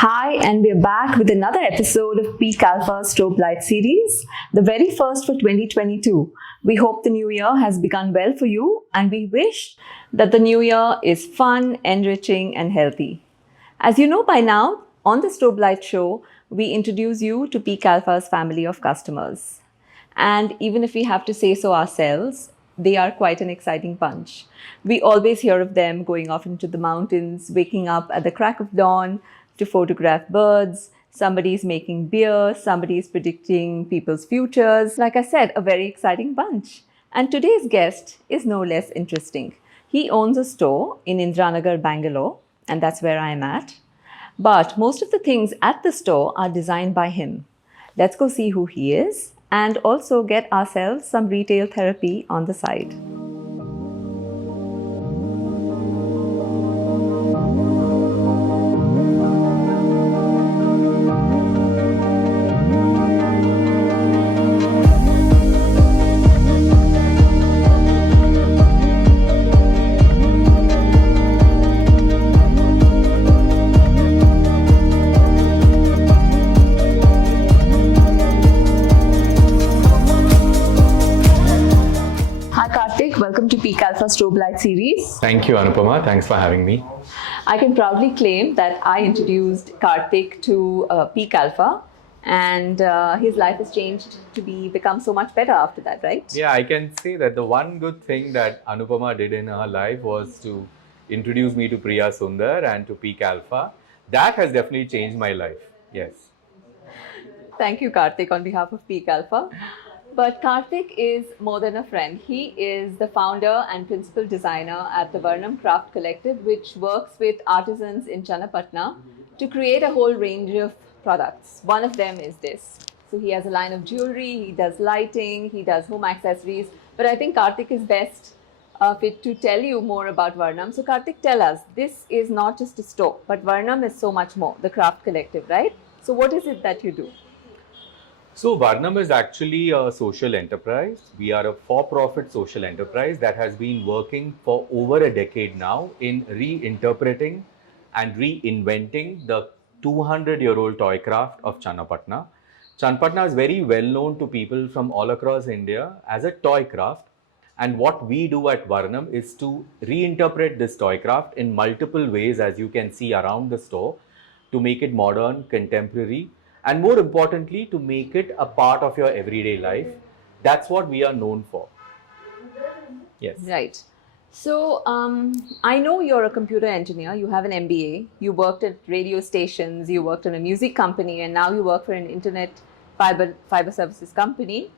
Hi, and we're back with another episode of Peak Alpha Strobe Light series, the very first for 2022. We hope the new year has begun well for you, and we wish that the new year is fun, enriching, and healthy. As you know by now, on the Strobe Light show, we introduce you to Peak Alpha's family of customers. And even if we have to say so ourselves, they are quite an exciting bunch. We always hear of them going off into the mountains, waking up at the crack of dawn to photograph birds. Somebody's making beer, somebody's predicting people's futures. Like I said, a very exciting bunch. And today's guest is no less interesting. He owns a store in Indiranagar, Bangalore, and that's where I am at. But most of the things at the store are designed by him. Let's go see who he is and also get ourselves some retail therapy on the side. Hi Karthik, welcome to Peak Alpha Strobe Light series. Thank you, Anupama. Thanks for having me. I can proudly claim that I introduced Karthik to Peak Alpha, and his life has changed to become so much better after that, right? Yeah, I can say that the one good thing that Anupama did in her life was to introduce me to Priya Sundar and to Peak Alpha. That has definitely changed my life. Yes. Thank you, Karthik, on behalf of Peak Alpha. But Karthik is more than a friend. He is the founder and principal designer at the Varnam Craft Collective, which works with artisans in Channapatna to create a whole range of products. One of them is this. So he has a line of jewelry, he does lighting, he does home accessories. But I think Karthik is best fit to tell you more about Varnam. So Karthik, tell us, this is not just a store, but Varnam is so much more, the Craft Collective, right? So what is it that you do? So, Varnam is actually a social enterprise. We are a for-profit social enterprise that has been working for over a decade now in reinterpreting and reinventing the 200-year-old toy craft of Channapatna. Channapatna is very well known to people from all across India as a toy craft. And what we do at Varnam is to reinterpret this toy craft in multiple ways, as you can see around the store, to make it modern, contemporary, and more importantly, to make it a part of your everyday life. That's what we are known for. Yes. Right. So I know you're a computer engineer, you have an MBA, you worked at radio stations, you worked in a music company, and now you work for an internet fiber services company.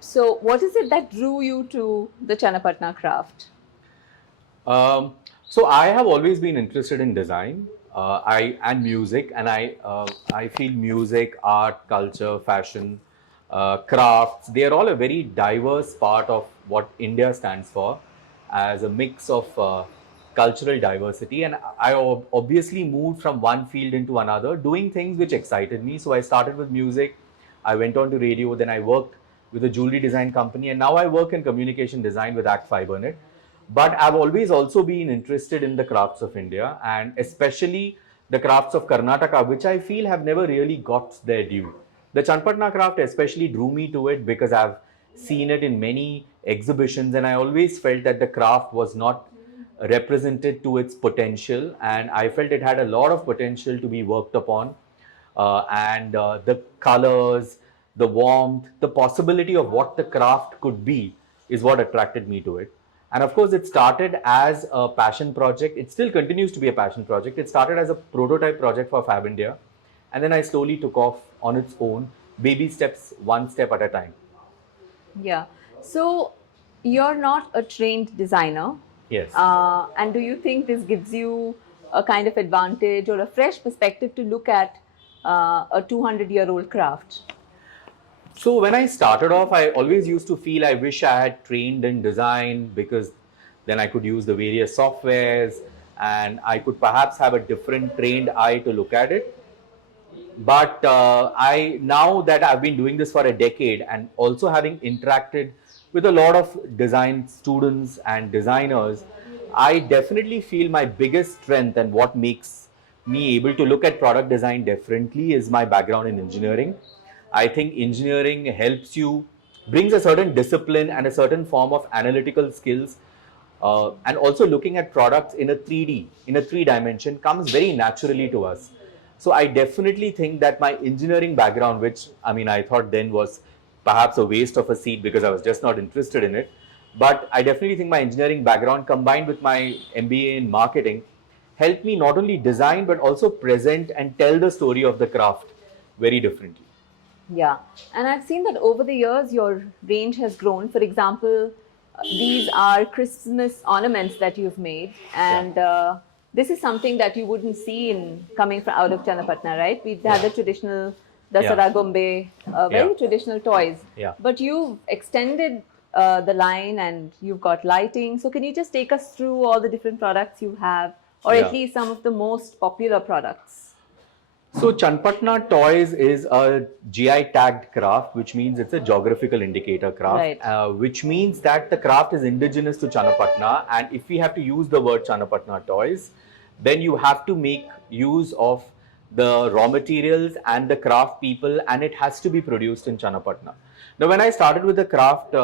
So what is it that drew you to the Channapatna craft? So I have always been interested in design. And music, and I feel music, art, culture, fashion, crafts, they are all a very diverse part of what India stands for as a mix of cultural diversity. And I obviously moved from one field into another, doing things which excited me. So I started with music, I went on to radio, then I worked with a jewelry design company, and now I work in communication design with Act Fibernet. But I've always also been interested in the crafts of India, and especially the crafts of Karnataka, which I feel have never really got their due. The Channapatna craft especially drew me to it because I've seen it in many exhibitions, and I always felt that the craft was not represented to its potential, and I felt it had a lot of potential to be worked upon. The colors, the warmth, the possibility of what the craft could be is what attracted me to it. And of course, it started as a passion project. It still continues to be a passion project. It started as a prototype project for Fab India. And then I slowly took off on its own, baby steps, one step at a time. Yeah. So you're not a trained designer. Yes. And do you think this gives you a kind of advantage or a fresh perspective to look at a 200-year-old craft? So when I started off, I always used to feel I wish I had trained in design, because then I could use the various softwares and I could perhaps have a different trained eye to look at it. But now that I've been doing this for a decade and also having interacted with a lot of design students and designers, I definitely feel my biggest strength and what makes me able to look at product design differently is my background in engineering. I think engineering helps you, brings a certain discipline and a certain form of analytical skills, and also looking at products in a 3D, in a three dimension, comes very naturally to us. So I definitely think that my engineering background, which I mean, I thought then was perhaps a waste of a seat because I was just not interested in it. But I definitely think my engineering background combined with my MBA in marketing helped me not only design but also present and tell the story of the craft very differently. Yeah, and I've seen that over the years your range has grown. For example, these are Christmas ornaments that you've made, and this is something that you wouldn't see in coming from out of Channapatna, right? We had the traditional Dasara Gombe, very Yeah. traditional toys. Yeah. But you've extended the line and you've got lighting. So can you just take us through all the different products you have, or Yeah. at least some of the most popular products? So Chanpatna Toys is a GI tagged craft, which means it's a geographical indicator craft, Right. which means that the craft is indigenous to Chanapatna. And if we have to use the word Chanapatna Toys, then you have to make use of the raw materials and the craft people, and it has to be produced in Chanapatna. Now, when I started with the craft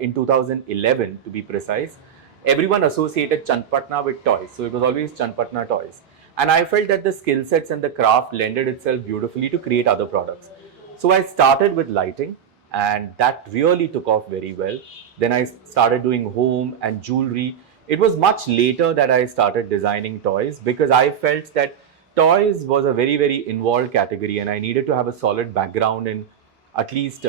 in 2011, to be precise, everyone associated Chanpatna with toys. So it was always Chanpatna Toys. And I felt that the skill sets and the craft lended itself beautifully to create other products. So I started with lighting, and that really took off very well. Then I started doing home and jewelry. It was much later that I started designing toys because I felt that toys was a very, very involved category, and I needed to have a solid background in at least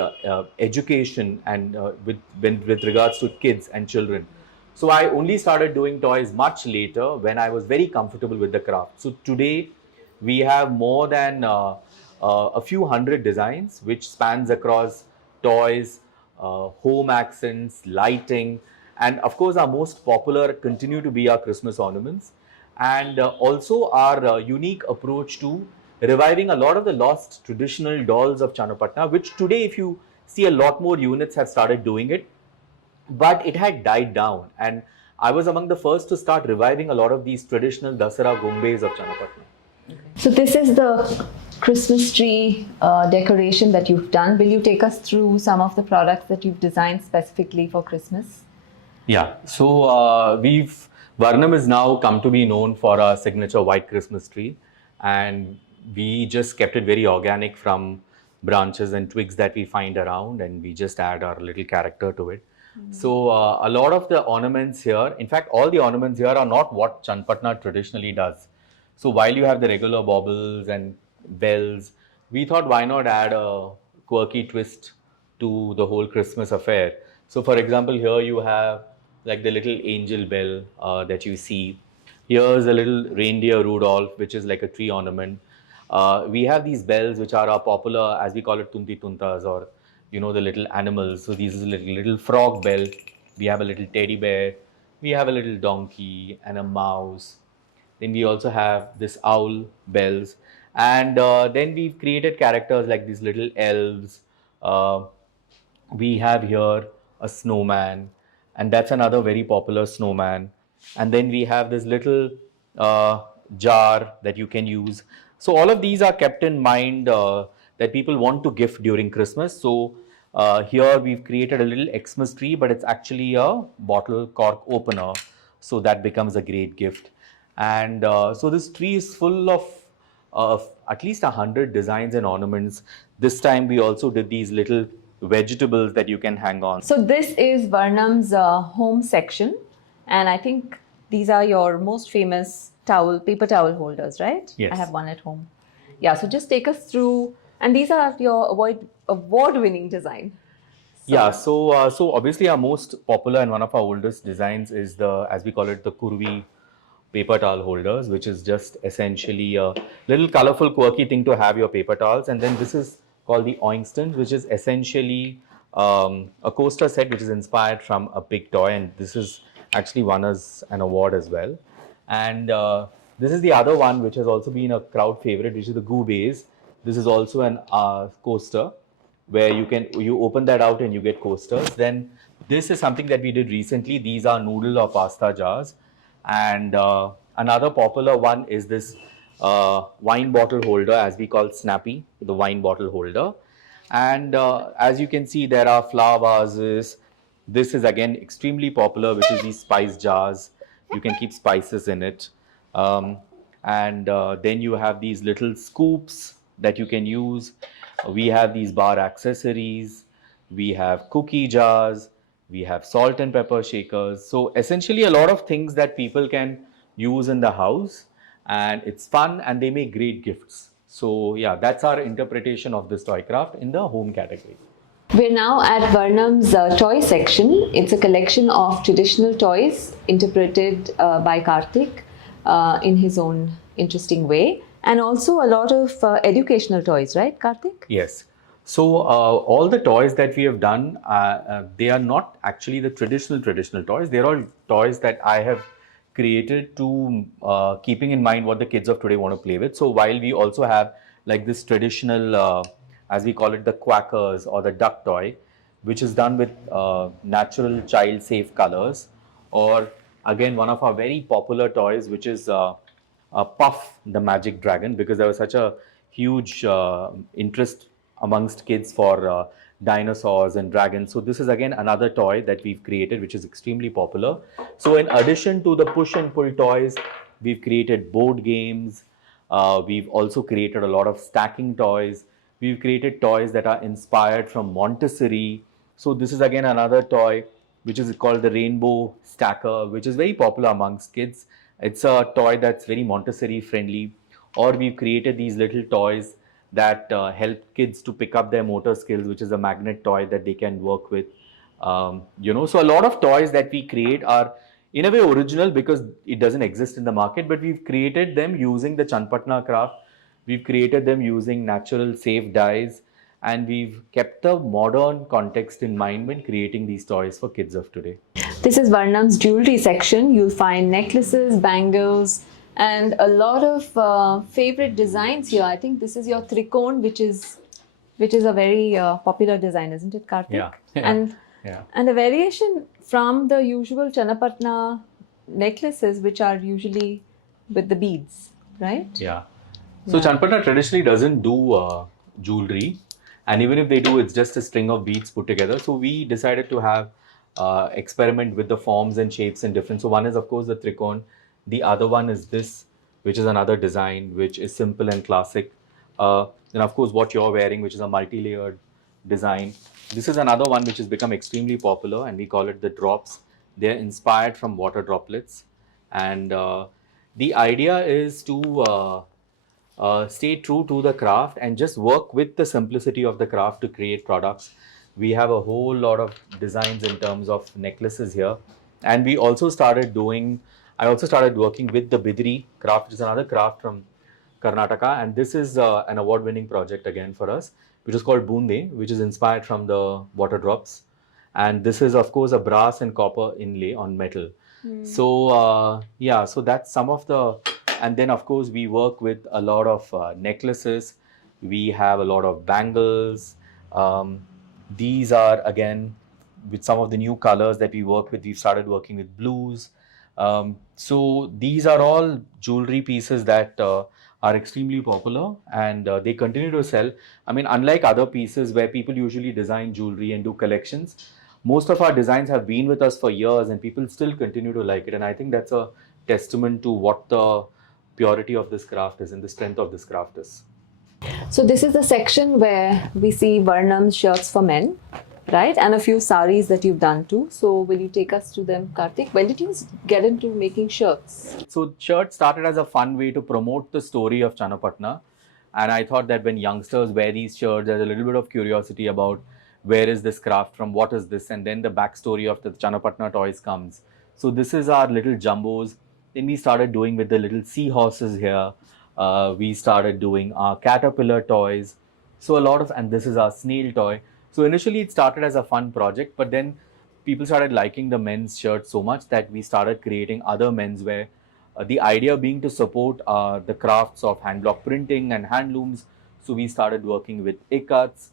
education and with regards to kids and children. So I only started doing toys much later when I was very comfortable with the craft. So today we have more than a few hundred designs which spans across toys, home accents, lighting, and of course our most popular continue to be our Christmas ornaments, and also our unique approach to reviving a lot of the lost traditional dolls of Chanapatna, which today if you see a lot more units have started doing it, but it had died down. And I was among the first to start reviving a lot of these traditional Dasara Gombes of Chanapatna. So this is the Christmas tree decoration that you've done. Will you take us through some of the products that you've designed specifically for Christmas? Yeah, so Varnam is now come to be known for our signature white Christmas tree, and we just kept it very organic from branches and twigs that we find around, and we just add our little character to it. So a lot of the ornaments here, in fact, all the ornaments here are not what Chanpatna traditionally does. So while you have the regular baubles and bells, we thought why not add a quirky twist to the whole Christmas affair. So for example, here you have like the little angel bell that you see. Here's a little reindeer Rudolph, which is like a tree ornament. We have these bells, which are our popular, as we call it, tunti tuntas, or you know, the little animals. So these is a little frog bell. We have a little teddy bear. We have a little donkey and a mouse. Then we also have this owl bells. And then we've created characters like these little elves. We have here a snowman, and that's another very popular snowman. And then we have this little jar that you can use. So all of these are kept in mind that people want to gift during Christmas. So here we've created a little Xmas tree, but it's actually a bottle cork opener. So that becomes a great gift. And so this tree is full of at least 100 designs and ornaments. This time we also did these little vegetables that you can hang on. So this is Varnam's home section, and I think these are your most famous paper towel holders, right? Yes. I have one at home. Yeah, so just take us through, and these are your award-winning design. Yeah, so obviously our most popular and one of our oldest designs is the, as we call it, the Kurvi paper towel holders, which is just essentially a little colorful, quirky thing to have your paper towels. And then this is called the Oingston, which is essentially a coaster set which is inspired from a big toy, and this is actually won us an award as well. And this is the other one which has also been a crowd favorite, which is the Goo Base. This is also an coaster where you open that out and you get coasters. Then this is something that we did recently. These are noodle or pasta jars. And another popular one is this wine bottle holder, as we call Snappy, the wine bottle holder. And as you can see, there are flower vases. This is again extremely popular, which is these spice jars. You can keep spices in it. Um, and then you have these little scoops that you can use. We have these bar accessories. We have cookie jars. We have salt and pepper shakers. So essentially, a lot of things that people can use in the house, and it's fun and they make great gifts. So yeah, that's our interpretation of this toy craft in the home category. We're now at Varnam's toy section. It's a collection of traditional toys interpreted by Karthik in his own interesting way, and also a lot of educational toys, right, Karthik? Yes. So all the toys that we have done, they are not actually the traditional toys. They're all toys that I have created to keeping in mind what the kids of today want to play with. So while we also have like this traditional, as we call it, the quackers or the duck toy, which is done with natural child-safe colors, or again one of our very popular toys, which is Puff the Magic Dragon, because there was such a huge interest amongst kids for dinosaurs and dragons. So this is again another toy that we've created, which is extremely popular. So in addition to the push and pull toys, we've created board games. We've also created a lot of stacking toys. We've created toys that are inspired from Montessori. So this is again another toy which is called the Rainbow Stacker, which is very popular amongst kids. It's a toy that's very Montessori friendly. Or we've created these little toys that help kids to pick up their motor skills, which is a magnet toy that they can work with. So a lot of toys that we create are in a way original because it doesn't exist in the market, but we've created them using the Channapatna craft. We've created them using natural safe dyes, and we've kept the modern context in mind when creating these toys for kids of today. This is Varnam's jewelry section. You'll find necklaces, bangles, and a lot of favorite designs here. I think this is your trikon, which is a very popular design, isn't it, Karthik? Yeah. And a variation from the usual Channapatna necklaces, which are usually with the beads, right? Yeah. So Channapatna traditionally doesn't do jewelry, and even if they do, it's just a string of beads put together. So we decided to have experiment with the forms and shapes and different. So one is of course the trikon. The other one is this, which is another design which is simple and classic. And of course what you're wearing, which is a multi-layered design. This is another one which has become extremely popular, and we call it the drops. They're inspired from water droplets, and the idea is to stay true to the craft and just work with the simplicity of the craft to create products. We have a whole lot of designs in terms of necklaces here, and we also started doing. I also started working with the Bidri craft, which is another craft from Karnataka, and this is an award-winning project again for us, which is called Boonde, which is inspired from the water drops. And this is, of course, a brass and copper inlay on metal. So, so that's some of the... And then, of course, we work with a lot of necklaces. We have a lot of bangles. These are, again, with some of the new colors that we work with. We've started working with blues. So these are all jewelry pieces that are extremely popular, and they continue to sell. I mean, unlike other pieces where people usually design jewelry and do collections, most of our designs have been with us for years and people still continue to like it. And I think that's a testament to what the purity of this craft is and the strength of this craft is. So this is the section where we see Varnam's shirts for men, right? And a few saris that you've done too. So will you take us to them, Karthik? When did you get into making shirts? So shirts started as a fun way to promote the story of Channapatna. And I thought that when youngsters wear these shirts, there's a little bit of curiosity about where is this craft from, what is this? And then the backstory of the Channapatna toys comes. So this is our little jumbos. Then we started doing with the little seahorses here. We started doing our caterpillar toys. So a lot of, and this is our snail toy. So initially it started as a fun project, but then people started liking the men's shirts so much that we started creating other menswear. The idea being to support the crafts of hand block printing and handlooms. So we started working with ikats,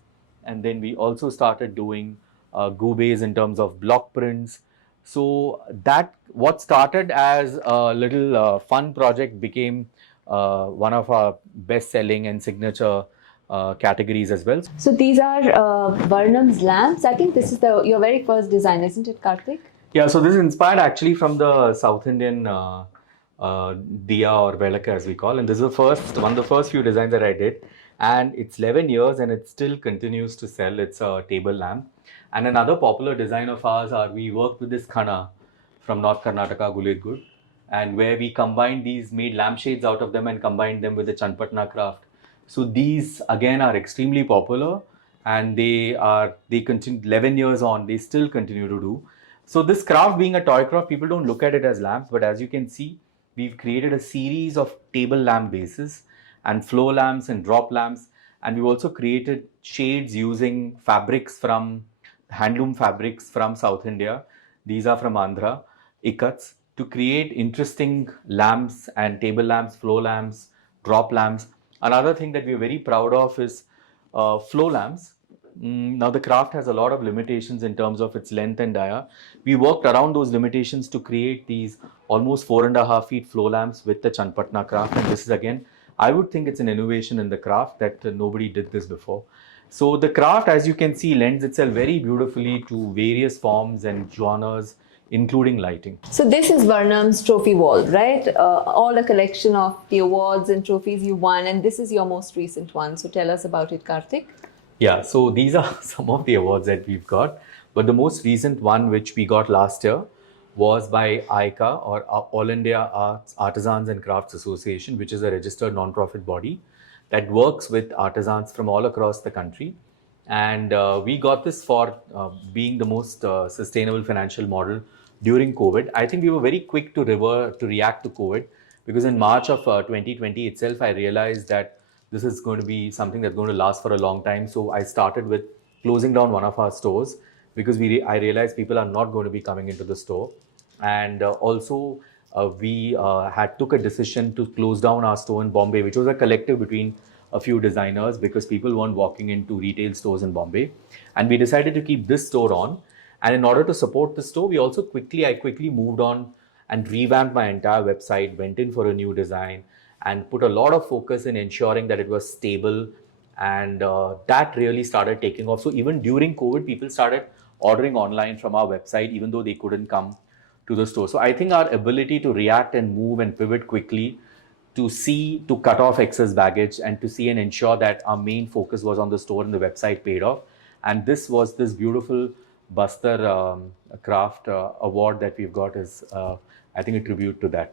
and then we also started doing gubes in terms of block prints. So that what started as a little fun project became one of our best-selling and signature categories as well. So these are Varnam's lamps. I think this is your very first design, isn't it, Karthik? Yeah, so this is inspired actually from the South Indian diya or velaka as we call, and this is one of the first few designs that I did, and it's 11 years and it still continues to sell. It's a table lamp, and another popular design of ours are we worked with this khana from North Karnataka, Guled, and where we combined these, made lampshades out of them and combined them with the Chanpatna craft. So these again are extremely popular, and they continue 11 years on. They still continue to do. So this craft being a toy craft, people don't look at it as lamps, but as you can see, we've created a series of table lamp bases and floor lamps and drop lamps, and we've also created shades using fabrics from handloom fabrics from South India. These are from Andhra, ikats, to create interesting lamps and table lamps, floor lamps, drop lamps. Another thing that we're very proud of is floor lamps. Now the craft has a lot of limitations in terms of its length and dia. We worked around those limitations to create these almost 4.5 feet floor lamps with the Chanpatna craft, and this is again, I would think it's an innovation in the craft that nobody did this before. So the craft, as you can see, lends itself very beautifully to various forms and genres, including lighting. So this is Varnam's trophy wall, right? All a collection of the awards and trophies you won, and this is your most recent one. So tell us about it, Karthik. Yeah, so these are some of the awards that we've got. But the most recent one, which we got last year, was by AICA, or All India Artisans and Crafts Association, which is a registered non-profit body that works with artisans from all across the country. And we got this for being the most sustainable financial model during COVID. I think we were very quick to react to COVID, because in March of 2020 itself, I realized that this is going to be something that's going to last for a long time. So I started with closing down one of our stores, because I realized people are not going to be coming into the store. And also we took a decision to close down our store in Bombay, which was a collective between a few designers, because people weren't walking into retail stores in Bombay. And we decided to keep this store on. And in order to support the store, I quickly moved on and revamped my entire website, went in for a new design, and put a lot of focus in ensuring that it was stable. And that really started taking off. So even during COVID, people started ordering online from our website, even though they couldn't come to the store. So I think our ability to react and move and pivot quickly, to cut off excess baggage, and to see and ensure that our main focus was on the store and the website paid off. And this beautiful Bastar craft award that we've got is, I think, a tribute to that.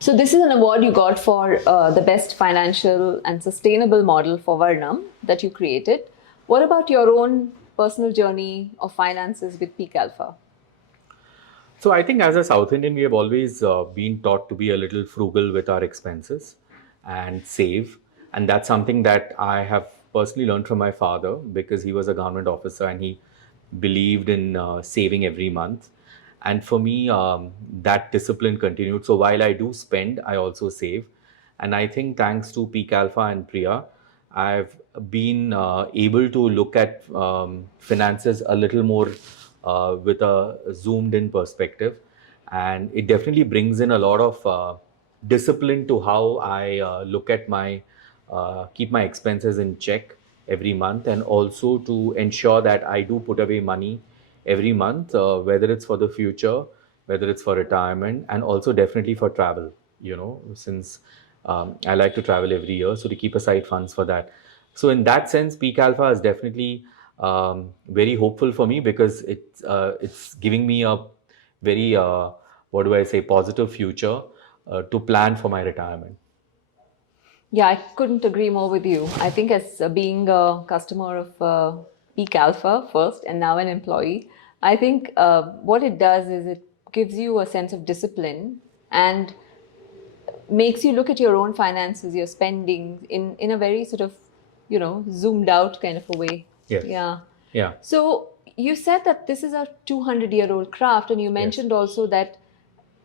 So this is an award you got for the best financial and sustainable model for Varnam that you created. What about your own personal journey of finances with Peak Alpha? So I think as a South Indian, we have always been taught to be a little frugal with our expenses and save. And that's something that I have personally learned from my father, because he was a government officer and he believed in saving every month. And for me, that discipline continued. So while I do spend, I also save. And I think thanks to Peak Alpha and Priya, I've been able to look at finances a little more with a zoomed in perspective. And it definitely brings in a lot of discipline to how I look at keep my expenses in check every month, and also to ensure that I do put away money every month, whether it's for the future, whether it's for retirement, and also definitely for travel, since I like to travel every year. So to keep aside funds for that. So in that sense, Peak Alpha is definitely very hopeful for me, because it's giving me a very, positive future to plan for my retirement. Yeah, I couldn't agree more with you. I think as being a customer of Peak Alpha first and now an employee, I think what it does is it gives you a sense of discipline and makes you look at your own finances, your spending in a very sort of, zoomed out kind of a way. Yes. Yeah. So you said that this is a 200-year-old craft, and you mentioned also that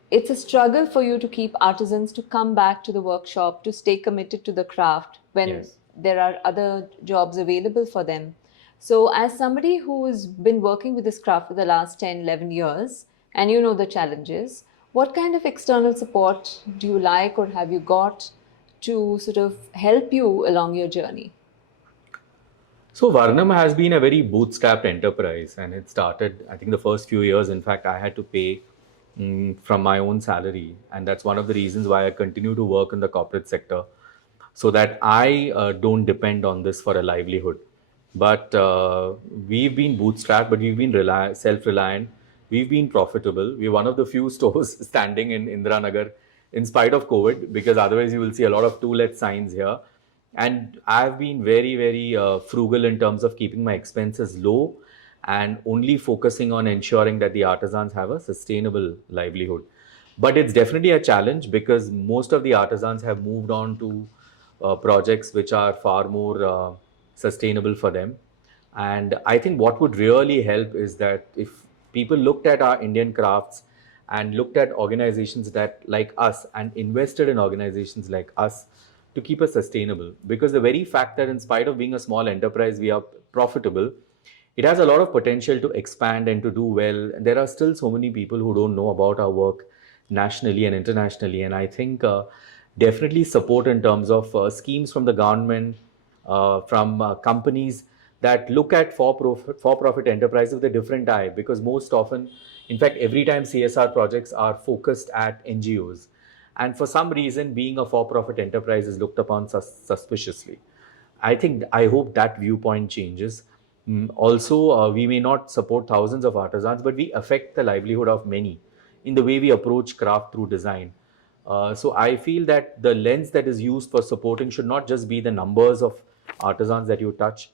it's a struggle for you to keep artisans to come back to the workshop, to stay committed to the craft when there are other jobs available for them. So as somebody who's been working with this craft for the last 10, 11 years, and you know the challenges, what kind of external support do you like or have you got to sort of help you along your journey? So Varnam has been a very bootstrapped enterprise, and it started, I think, the first few years. In fact, I had to pay from my own salary, and that's one of the reasons why I continue to work in the corporate sector, so that I don't depend on this for a livelihood. But we've been bootstrapped, but we've been self-reliant. We've been profitable. We're one of the few stores standing in Indiranagar in spite of COVID, because otherwise you will see a lot of to-let signs here. And I've been very, very frugal in terms of keeping my expenses low and only focusing on ensuring that the artisans have a sustainable livelihood. But it's definitely a challenge because most of the artisans have moved on to projects which are far more sustainable for them. And I think what would really help is that if people looked at our Indian crafts and looked at organizations that like us and invested in organizations like us to keep us sustainable. Because the very fact that in spite of being a small enterprise, we are profitable, it has a lot of potential to expand and to do well. There are still so many people who don't know about our work nationally and internationally. And I think definitely support in terms of schemes from the government, from companies that look at for-profit enterprises with a different eye, because most often, in fact, every time CSR projects are focused at NGOs. And for some reason, being a for-profit enterprise is looked upon suspiciously. I hope that viewpoint changes. Also, we may not support thousands of artisans, but we affect the livelihood of many in the way we approach craft through design. So I feel that the lens that is used for supporting should not just be the numbers of artisans that you touch.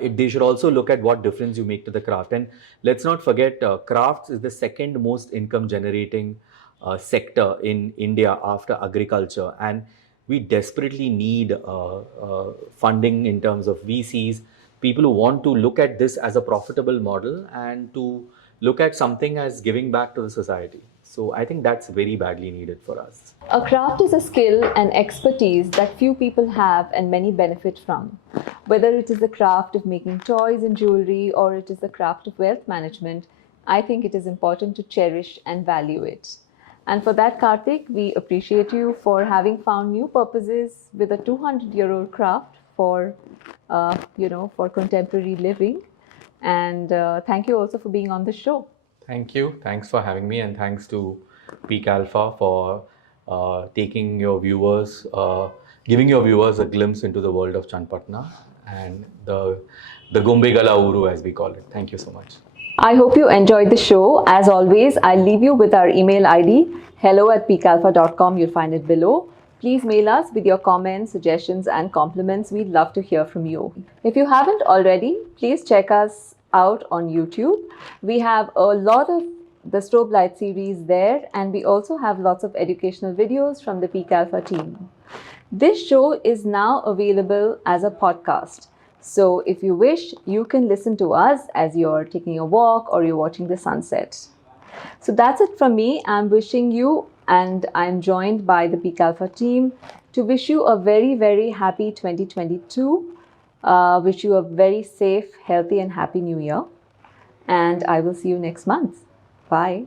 They should also look at what difference you make to the craft. And let's not forget, crafts is the second most income generating sector in India after agriculture. And we desperately need funding in terms of VCs, people who want to look at this as a profitable model and to look at something as giving back to the society. So I think that's very badly needed for us. A craft is a skill and expertise that few people have and many benefit from. Whether it is the craft of making toys and jewelry or it is the craft of wealth management, I think it is important to cherish and value it. And for that, Karthik, we appreciate you for having found new purposes with a 200-year-old craft for, for contemporary living. And thank you also for being on the show. Thank you. Thanks for having me, and thanks to Peak Alpha for taking your viewers, giving your viewers a glimpse into the world of Chanpatna and the Gumbegala Uru, as we call it. Thank you so much. I hope you enjoyed the show. As always, I'll leave you with our email ID, hello@peakalpha.com. You'll find it below. Please mail us with your comments, suggestions, and compliments. We'd love to hear from you. If you haven't already, please check us out on YouTube. We have a lot of the strobe light series there, and we also have lots of educational videos from the Peak Alpha team. This show is now available as a podcast. So if you wish, you can listen to us as you're taking a walk or you're watching the sunset. So that's it from me. I'm wishing you, and I'm joined by the Peak Alpha team, to wish you a very, very happy 2022. Wish you a very safe, healthy and happy new year. And I will see you next month. Bye.